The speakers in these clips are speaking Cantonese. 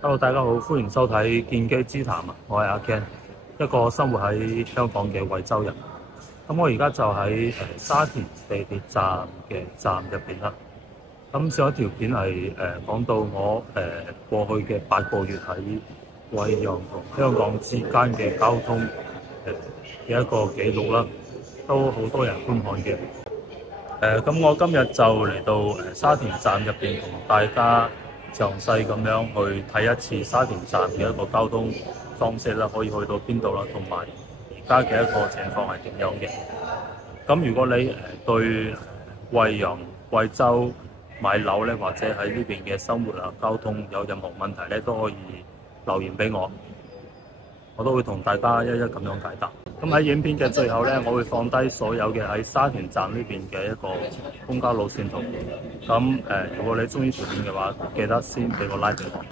Hello，大家好，歡迎收睇《建基之談》啊！我係阿 Ken，一個生活喺香港嘅惠州人。咁我而家就喺沙田地鐵站嘅站入邊啦。咁上一條片係講到我過去嘅8個月喺惠陽同香港之間嘅交通嘅一個記錄啦，都好多人觀看嘅。咁我今日就嚟到沙田站入邊同大家詳細咁樣去睇一次沙田站嘅一個交通方式啦，可以去到邊度啦，同埋而家嘅一個情況係點樣嘅。咁如果你對惠陽、惠州買樓咧，或者喺呢邊嘅生活啊、交通有任何問題咧，都可以留言俾我，我都會同大家一一咁樣解答。咁喺影片嘅最後咧，我會放低所有嘅喺沙田站呢邊嘅一個公交路線圖。咁如果你中意條片嘅話，記得先俾個 like 俾我。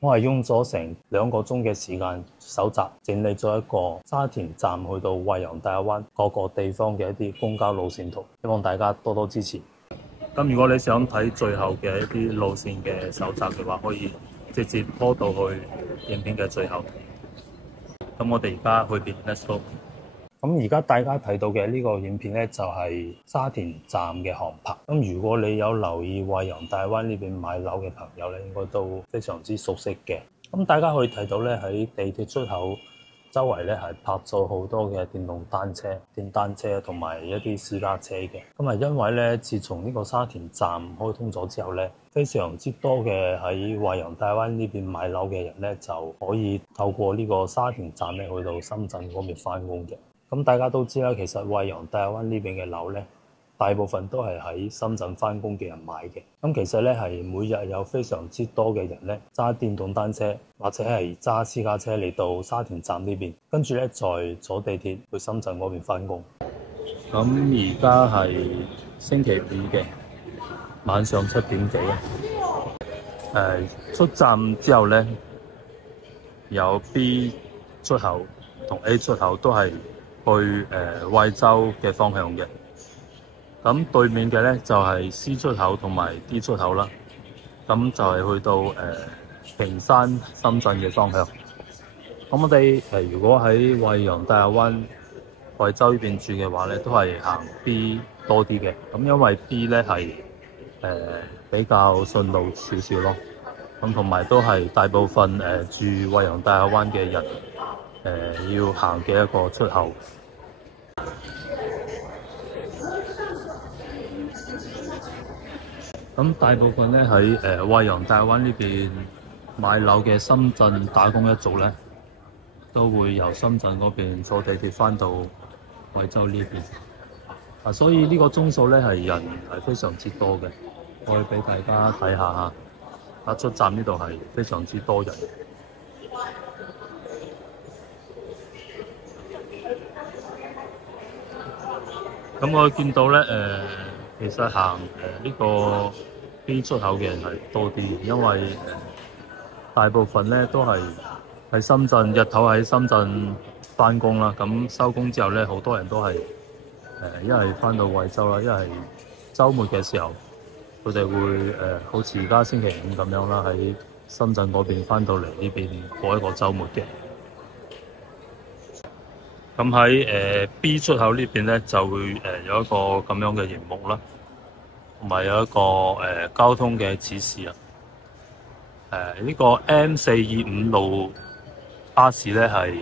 我係用咗成2個鐘嘅時間搜集整理咗一個沙田站去到惠陽大亞灣各個地方嘅一啲公交路線圖，希望大家多多支持。咁如果你想睇最後嘅一啲路線嘅搜集嘅話，可以直接拖到去影片嘅最後。咁我哋而家去邊 ？Let's go。咁而家大家睇到嘅呢個影片咧，就係沙田站嘅航拍。咁如果你有留意惠陽大亞灣呢邊買樓嘅朋友咧，應該都非常之熟悉嘅。咁大家可以睇到咧，喺地鐵出口周圍咧係泊咗好多嘅電動單車、電單車同埋一啲私家車嘅。咁係因為咧，自從呢個沙田站開通咗之後咧，非常之多嘅喺惠陽大亞灣呢邊買樓嘅人咧，就可以透過呢個沙田站咧去到深圳嗰邊翻工嘅。咁大家都知啦，其實惠陽大亞灣呢邊嘅樓咧，大部分都係喺深圳翻工嘅人買嘅。咁其實咧係每日有非常之多嘅人咧揸電動單車或者係揸私家車嚟到沙田站呢邊，跟住咧再坐地鐵去深圳嗰邊翻工。咁而家係星期五嘅晚上7點幾啊。出站之後咧，有 B 出口同 A 出口都係去惠州嘅方向嘅。咁對面嘅咧就係 C 出口同埋 D 出口啦。咁就係去到坪山、深圳嘅方向。咁我哋如果喺惠陽大亞灣、惠州呢邊住嘅話咧，都係行 B 多啲嘅。咁因為 B 咧係比較順路少少咯。咁同埋都係大部分住惠陽大亞灣嘅人要行嘅一個出口。咁大部分咧喺惠陽大亞灣呢邊買樓嘅深圳打工一族咧，都會由深圳嗰邊坐地鐵翻到惠州呢邊。所以呢個鐘數咧係人係非常之多嘅，我俾大家睇下嚇。出站呢度係非常之多人。咁我見到咧其實行呢個 B 出口嘅人係多啲，因為大部分咧都係喺深圳，日頭喺深圳翻工啦。咁收工之後咧，好多人都係一係翻到惠州啦，一係週末嘅時候，佢哋會好似而家星期五咁樣啦，喺深圳嗰邊翻到嚟呢邊過一個週末嘅。咁喺B 出口呢邊咧，就會有一個咁樣嘅熒幕啦，同埋有一個交通嘅指示啊。呢個 M425 路巴士咧係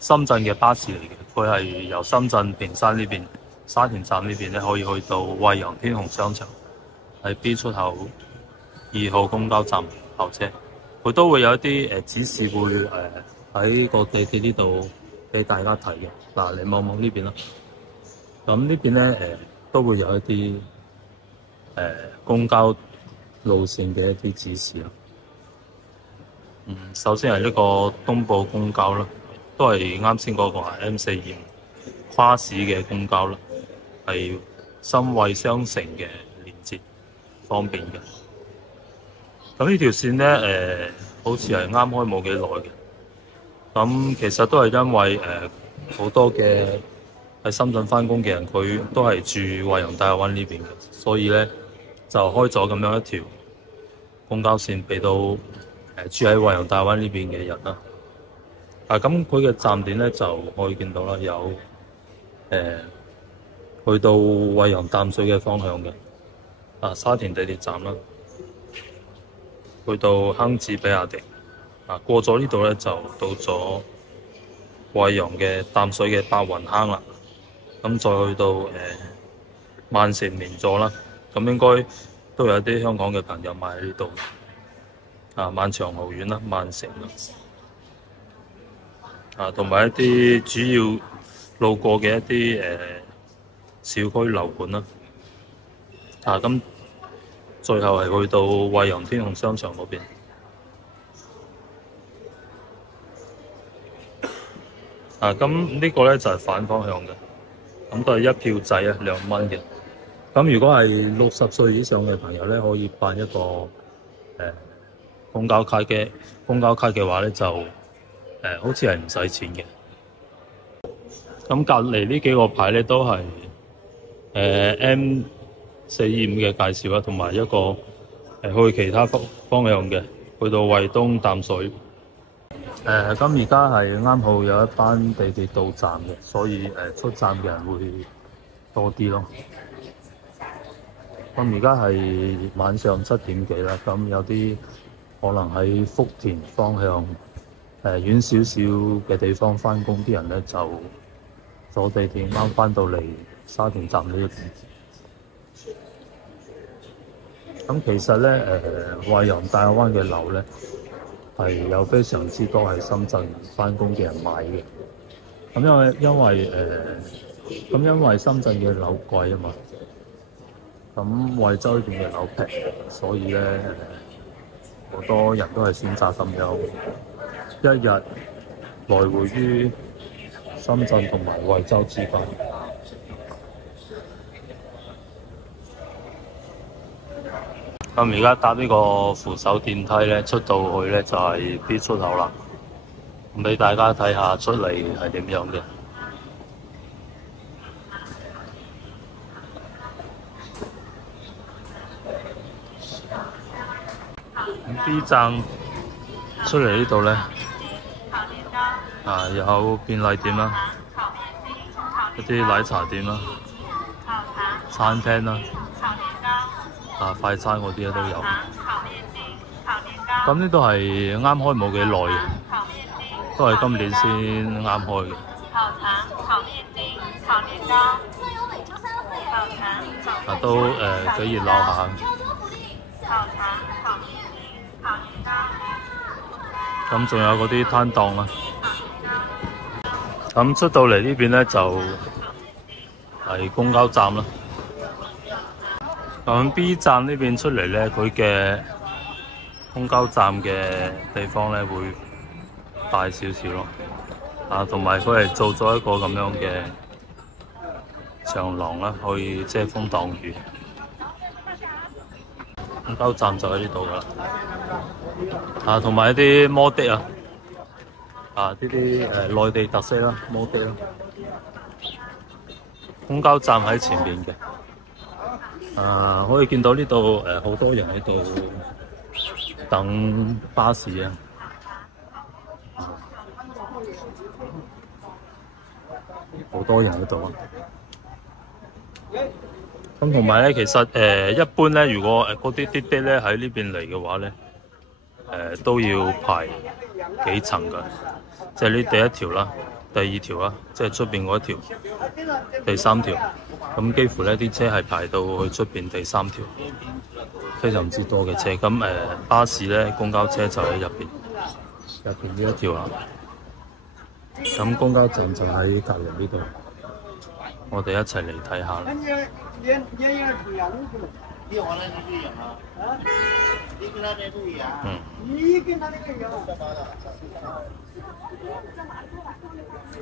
深圳嘅巴士嚟嘅，佢係由深圳坪山呢邊沙田站呢邊咧可以去到惠陽天虹商場，喺 B 出口2號公交站候車。佢都會有一啲指示會喺個地鐵呢度俾大家睇嘅。嗱，你望望呢邊啦。咁呢邊咧都會有一啲公交路線嘅一啲指示啊。首先係呢個東部公交啦，都係啱先嗰個係 M425跨市嘅公交啦，係深惠商城嘅連接，方便嘅。咁呢條線咧好似係啱開冇幾耐嘅。咁其實都係因為好多嘅喺深圳翻工嘅人，佢都係住惠陽大亞灣呢邊嘅，所以咧就開咗咁樣一條公交線俾到住喺惠陽大灣呢邊嘅人啦。咁佢嘅站點咧就可以見到啦，有去到惠陽淡水嘅方向嘅沙田地鐵站啦，去到坑子比亞迪過咗呢度咧就到咗惠陽嘅淡水嘅白雲坑啦。咁再去到萬城棉座啦，咁應該都有一啲香港嘅朋友買喺呢度萬長豪苑啦、萬城啦，同埋一啲主要路過嘅一啲小區樓盤啦。咁最後係去到惠陽天虹商場嗰邊。咁呢個咧就係反方向嘅，咁都係一票制2蚊嘅。咁如果係60歲以上嘅朋友咧，可以辦一個公交卡嘅話咧，就好似係唔使錢嘅。咁隔離呢幾個牌咧都係M425嘅介紹啦，同埋一個去其他方向嘅，去到惠東淡水。咁而家係啱好有一班地鐵到站嘅，所以出站嘅人會多啲咯。咁而家係晚上7點幾啦，咁有啲可能喺福田方向遠少少嘅地方返工啲人咧，就坐地鐵啱返到嚟沙田站呢一邊。咁其實咧惠陽大灣嘅樓咧，係有非常之多喺深圳返工嘅人買嘅。咁因為深圳嘅樓貴啊嘛，咁惠州呢邊嘅樓平，所以咧好多人都係選擇咁樣一日來回於深圳同埋惠州之間。咁而家搭呢個扶手電梯咧，出到去咧就係 B 出口啦。咁俾大家睇下出嚟係點樣嘅。B 站出嚟呢度咧，有便利店啦，一啲奶茶店啦，餐廳啦。快餐嗰啲咧都有，咁呢度係啱開冇幾耐嘅，都係今年先啱開嘅。都幾熱鬧下。咁仲有嗰啲攤檔啦。咁出到嚟呢邊咧就係公交站啦。咁 B 站呢邊出嚟咧，佢嘅公交站嘅地方咧會大少少咯，同埋佢係做咗一個咁樣嘅長廊啦，可以遮風擋雨。公交站就喺呢度噶啦，同埋一啲摩的呢啲內地特色啦，摩的啦。公交站喺前面嘅。可以見到呢度好多人喺度等巴士啊！好多人喺度啊！咁同埋咧，其實一般咧，如果嗰啲滴滴咧喺呢邊嚟嘅話咧，都要排幾層㗎，即係呢第一條啦。第2條啦，即係出邊嗰一條，第3條，咁幾乎呢啲車係排到去出邊第3條，非常之多嘅車。咁巴士呢，公交車就喺入邊呢一條啦。咁公交站就喺隔離呢度，我哋一齊嚟睇下啦。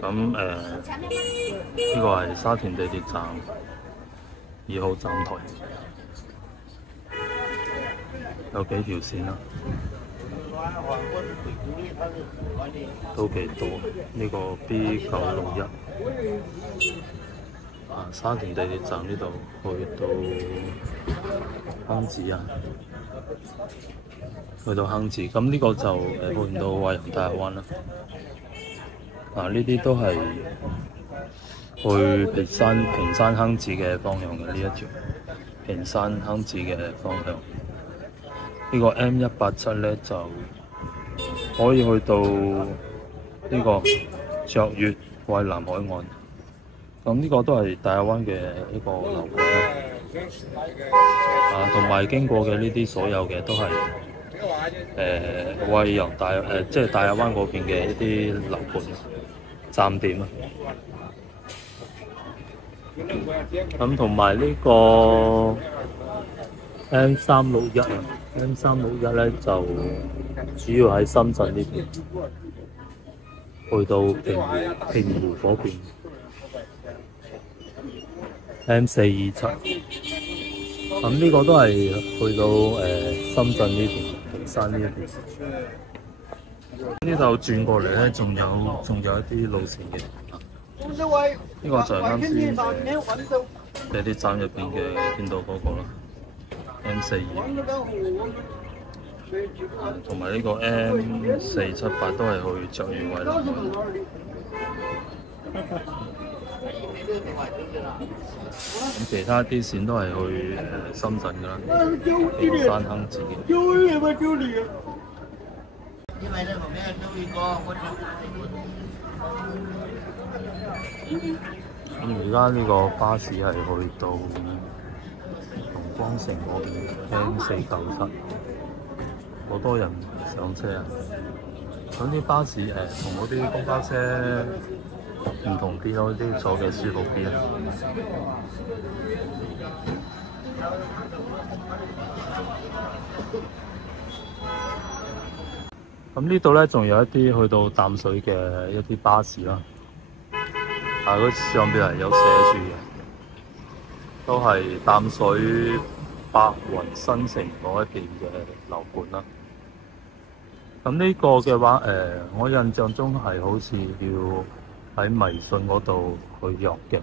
咁呢個係沙田地鐵站2號站台，有幾條線啦，都幾多。呢個 B961。沙田地鐵站呢度去到坑子去到坑池，咁呢個就去唔到惠陽大亞灣啦。嗱，呢啲都係去平山坑池嘅方向嘅呢一條平山坑池嘅方向。呢個 M187咧就可以去到呢個卓越蔚藍海岸。咁呢個都係大亞灣嘅一個樓盤啦。同埋經過嘅呢啲所有嘅都係惠陽即係大亞灣嗰邊嘅一啲樓盤站點啊。咁同埋呢個 M361 啊 ，M361咧就主要喺深圳呢邊，去到平湖嗰邊。M427，咁呢個都係去到深圳呢邊，平山呢一邊。呢度轉過嚟咧，仲有一啲路線嘅。呢個就係啱先嘅啲站入邊嘅見到嗰個啦 ，M42，同埋呢個 M478都係去卓越蔚藍。咁其他啲線都係去深圳㗎啦，平山坑池嘅。咁而家呢個巴士係去到龍光城嗰邊 M497，好多人上車啊！咁啲巴士同嗰啲公交車唔同啲咯，啲坐嘅舒服啲啊！咁呢度咧仲有一啲去到淡水嘅一啲巴士啦，嗰上邊係有寫住嘅，都係淡水白雲新城嗰一邊嘅樓盤啦。咁呢個嘅話，我印象中係好似要喺微信嗰度去約嘅。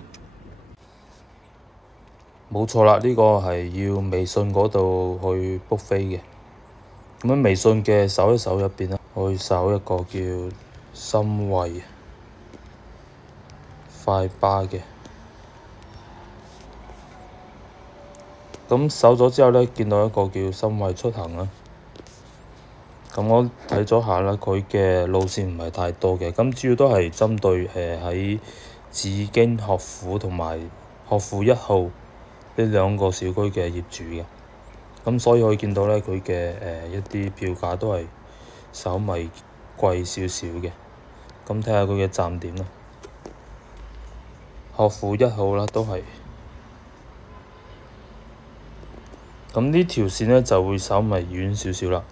冇錯啦，呢個係要微信嗰度去 book 飛嘅。咁喺微信嘅搜一搜入邊咧，去搜一個叫深惠快巴嘅。咁搜咗之後咧，見到一個叫深惠出行啦。咁我睇咗下啦，佢嘅路線唔係太多嘅，咁主要都係針對喺紫荊學府同埋學府1號呢兩個小區嘅業主嘅。咁所以可以見到咧，佢嘅一啲票價都係稍微貴少少嘅。咁睇下佢嘅站點啦，學府1號啦，都係。咁呢條線咧就會稍微遠少少啦。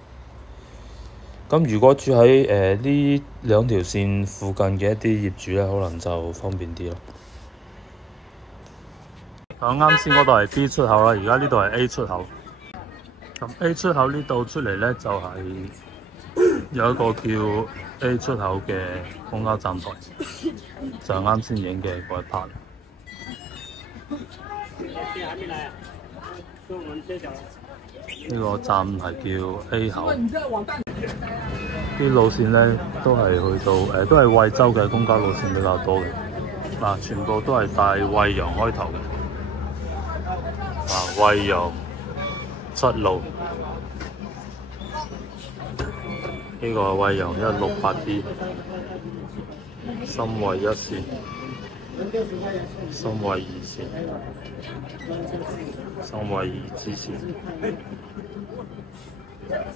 咁如果住喺呢兩條線附近嘅一啲業主咧，可能就方便啲咯。啱先嗰度係 B 出口啦，而家呢度係 A 出口。咁 A 出口呢度出嚟咧，就係有一個叫 A 出口嘅公交站台，就係啱先影嘅嗰一 part。呢個站係叫 A 口。啲路線咧都係去到都係惠州嘅公交路線比較多嘅。全部都係帶惠陽開頭嘅。惠陽7路，呢個係惠陽168D，深惠1線，深惠2線，深惠2支線。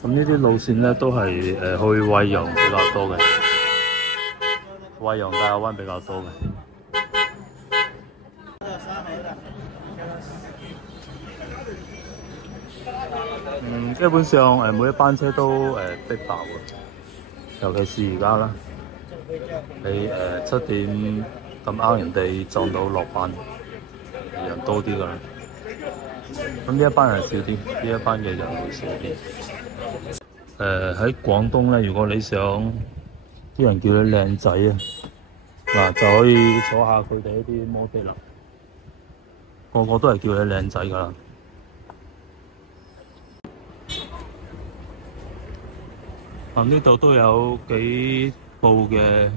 咁呢啲路線咧都係去惠陽比較多嘅，惠陽大亞灣比較多嘅。基本上每一班車都逼爆嘅，尤其是而家啦，你7點咁啱人哋撞到落班，人多啲㗎啦。咁呢一班人少啲，呢一班嘅人會少啲。喺廣東咧，如果你想啲人叫你靚仔啊，就可以坐下佢哋一啲摩的啦，個個都係叫你靚仔㗎啦。呢度都有幾部嘅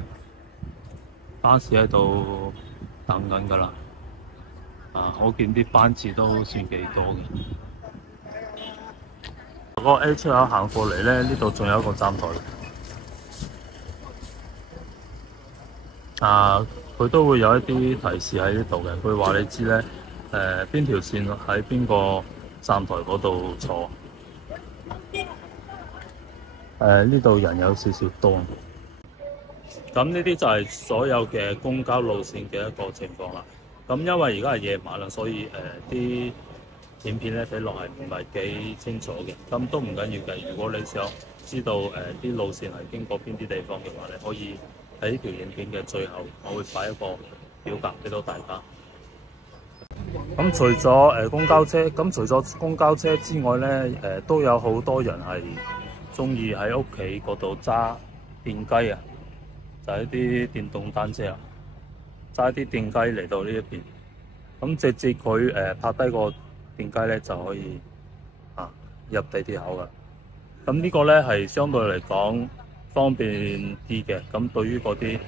巴士喺度等緊㗎啦。我見啲班次都算幾多嘅。嗰個 A 出口行過嚟咧，呢度仲有一個站台。佢都會有一啲提示喺呢度嘅，佢話你知咧，邊條線喺邊個站台嗰度坐。呢度人有少少多。咁呢啲就係所有嘅公交路線嘅一個情況啦。咁因為而家係夜晚啦，所以啲影片咧睇落係唔係幾清楚嘅。咁都唔緊要嘅。如果你想知道啲路線係經過邊啲地方嘅話，你可以喺呢條影片嘅最後，我會擺一個表格俾到大家。咁除咗公交車，咁除咗公交車之外咧，都有好多人係中意喺屋企嗰度揸電雞啊，就係一啲電動單車啊，揸啲電雞嚟到呢一邊。咁直接佢拍低個電雞咧就可以入地鐵口噶。咁呢個咧係相對嚟講方便啲嘅。咁對於嗰啲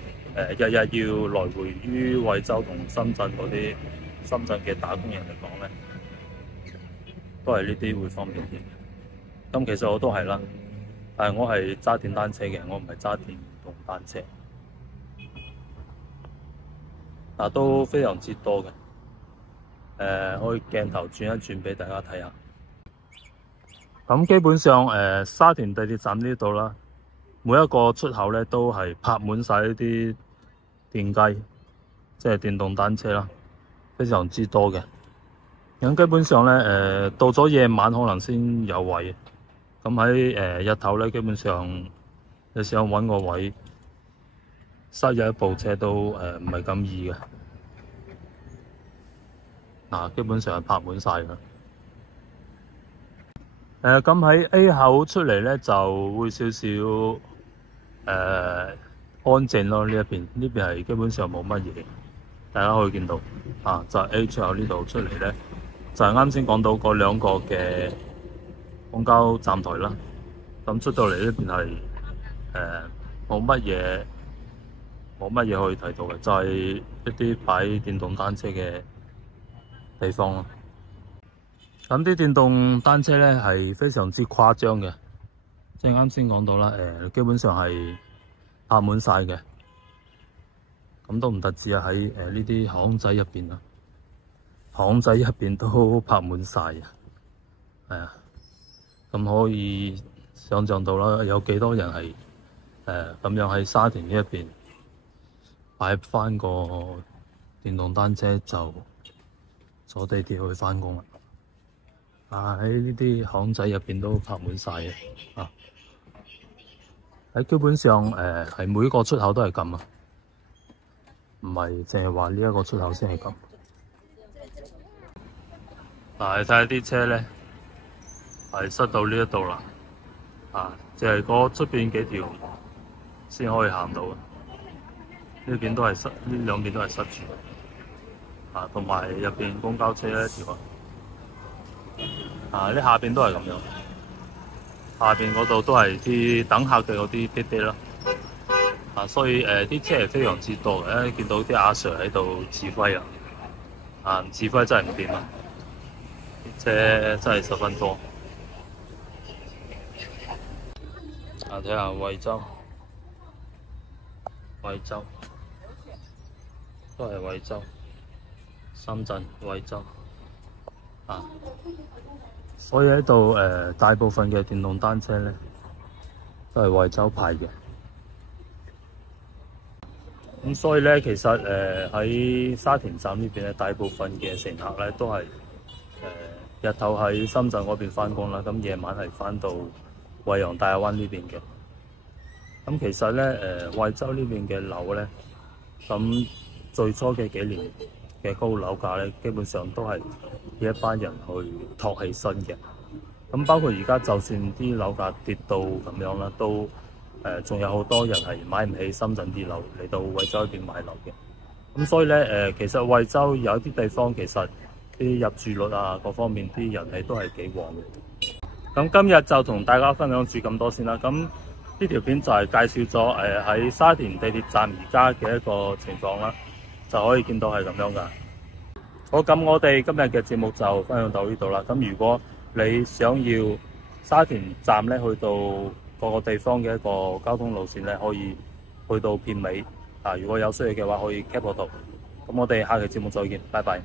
日日要來回於惠州同深圳嗰啲深圳嘅打工人嚟講咧，都係呢啲會方便啲。咁其實我都係啦，但係我係揸電單車嘅，我唔係揸電動單車。都非常之多嘅。可以鏡頭轉一轉俾大家睇下。咁基本上沙田地鐵站呢度啦，每一個出口咧都係泊滿晒呢啲電雞，即係電動單車啦，非常之多嘅。咁基本上咧到咗夜晚可能先有位。咁喺日頭咧，基本上你想揾個位塞入一部車都唔係咁易嘅。基本上係泊滿晒㗎。咁喺 A 口出嚟咧就會少少安靜咯。呢一邊係基本上冇乜嘢，大家可以見到就係 A 出口呢度出嚟咧，就係啱先講到嗰兩個嘅公交站台啦。咁出到嚟呢邊係冇乜嘢可以睇到嘅，就係一啲擺電動單車嘅地方咯。咁啲電動單車咧係非常之誇張嘅，即係啱先講到啦，基本上係泊滿晒嘅。咁都唔特止喺呢啲巷仔入邊啊，巷仔入邊都泊滿晒啊，係啊。咁可以想像到啦，有幾多人係咁樣喺沙田呢一邊擺翻個電動單車就坐地鐵去翻工啦。喺呢啲巷仔入邊都泊滿晒嘅。喺基本上係每個出口都係咁啊，唔係淨係話呢一個出口先係咁。你睇下啲車咧係塞到呢一度啦，即係嗰出邊幾條先可以行到嘅，呢邊都係塞，呢兩邊都係塞住。同埋入邊公交車咧條，呢下邊都係咁樣，下邊嗰度都係啲等客嘅嗰啲滴滴啦。所以啲車係非常之多嘅。見到啲阿 Sir 喺度指揮唔指揮真係唔掂啊！啲車真係十分多。睇下惠州都係惠州。深圳、惠州所以喺度大部分嘅電動單車咧都係惠州牌嘅。咁所以咧，其實喺沙田站呢邊咧，大部分嘅乘客咧都係日頭喺深圳嗰邊翻工啦，咁夜晚係翻到惠陽大亞灣呢邊嘅。咁其實咧惠州呢邊嘅樓咧，咁最初嘅幾年嘅高樓價咧，基本上都係一班人去托起身嘅。咁包括而家，就算啲樓價跌到咁樣啦，都仲有好多人係買唔起深圳啲樓，嚟到惠州呢邊買樓嘅。咁所以咧其實惠州有啲地方其實啲入住率各方面啲人氣都係幾旺嘅。咁今日就同大家分享住咁多先啦。咁呢條片就係介紹咗喺沙田地鐵站而家嘅一個情況啦，就可以見到係咁樣噶。好，咁我哋今日嘅節目就分享到呢度啦。咁如果你想要沙田站咧去到各個地方嘅一個交通路線咧，可以去到片尾啊。如果有需要嘅話，可以 cap 嗰度。咁我哋下期節目再見，拜拜。